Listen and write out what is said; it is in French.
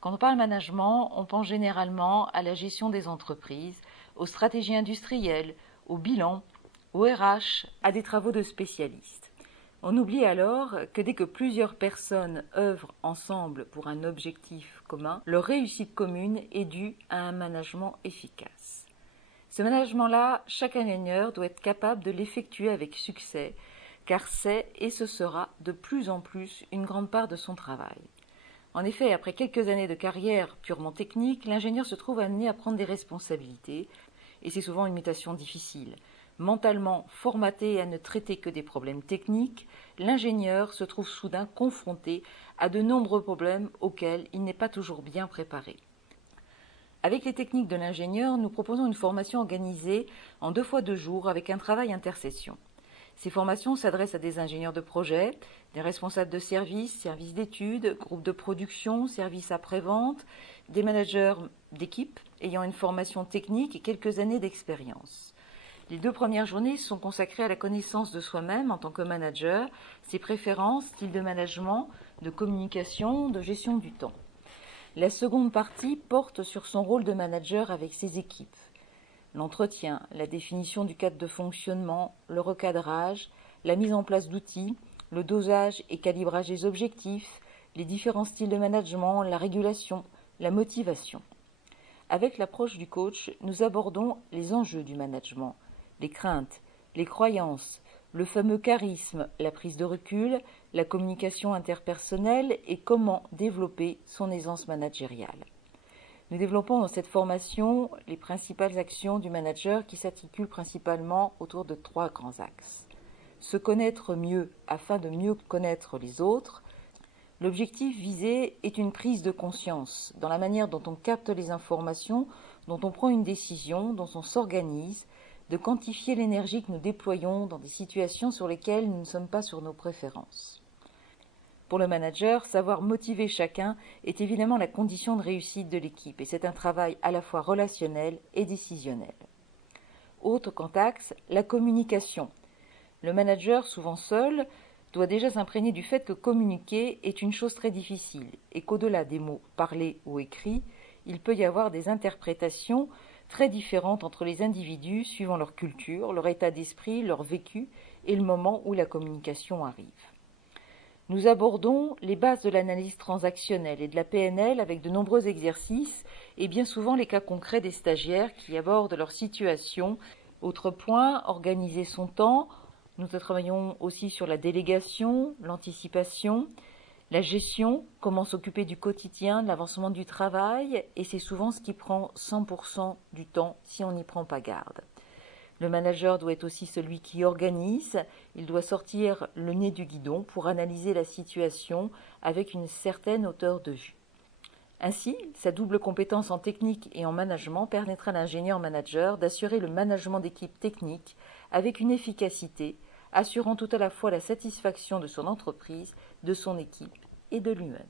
Quand on parle management, on pense généralement à la gestion des entreprises, aux stratégies industrielles, au bilan, au RH, à des travaux de spécialistes. On oublie alors que dès que plusieurs personnes œuvrent ensemble pour un objectif commun, leur réussite commune est due à un management efficace. Ce management-là, chaque ingénieur doit être capable de l'effectuer avec succès, car c'est et ce sera de plus en plus une grande part de son travail. En effet, après quelques années de carrière purement technique, l'ingénieur se trouve amené à prendre des responsabilités, et c'est souvent une mutation difficile. Mentalement formaté à ne traiter que des problèmes techniques, l'ingénieur se trouve soudain confronté à de nombreux problèmes auxquels il n'est pas toujours bien préparé. Avec les techniques de l'ingénieur, nous proposons une formation organisée en 2 fois 2 jours avec un travail intersession. Ces formations s'adressent à des ingénieurs de projet, des responsables de services, services d'études, groupes de production, services après-vente, des managers d'équipe ayant une formation technique et quelques années d'expérience. Les 2 premières journées sont consacrées à la connaissance de soi-même en tant que manager, ses préférences, style de management, de communication, de gestion du temps. La seconde partie porte sur son rôle de manager avec ses équipes. L'entretien, la définition du cadre de fonctionnement, le recadrage, la mise en place d'outils, le dosage et calibrage des objectifs, les différents styles de management, la régulation, la motivation. Avec l'approche du coach, nous abordons les enjeux du management, les craintes, les croyances, le fameux charisme, la prise de recul, la communication interpersonnelle et comment développer son aisance managériale. Nous développons dans cette formation les principales actions du manager qui s'articulent principalement autour de 3 grands axes. Se connaître mieux afin de mieux connaître les autres. L'objectif visé est une prise de conscience dans la manière dont on capte les informations, dont on prend une décision, dont on s'organise, de quantifier l'énergie que nous déployons dans des situations sur lesquelles nous ne sommes pas sur nos préférences. Pour le manager, savoir motiver chacun est évidemment la condition de réussite de l'équipe et c'est un travail à la fois relationnel et décisionnel. Autre axe, la communication. Le manager, souvent seul, doit déjà s'imprégner du fait que communiquer est une chose très difficile et qu'au-delà des mots parlés ou écrits, il peut y avoir des interprétations très différentes entre les individus suivant leur culture, leur état d'esprit, leur vécu et le moment où la communication arrive. Nous abordons les bases de l'analyse transactionnelle et de la PNL avec de nombreux exercices et bien souvent les cas concrets des stagiaires qui abordent leur situation. Autre point, organiser son temps. Nous travaillons aussi sur la délégation, l'anticipation, la gestion, comment s'occuper du quotidien, de l'avancement du travail, et c'est souvent ce qui prend 100% du temps si on n'y prend pas garde. Le manager doit être aussi celui qui organise, il doit sortir le nez du guidon pour analyser la situation avec une certaine hauteur de vue. Ainsi, sa double compétence en technique et en management permettra à l'ingénieur-manager d'assurer le management d'équipe technique avec une efficacité, assurant tout à la fois la satisfaction de son entreprise, de son équipe et de lui-même.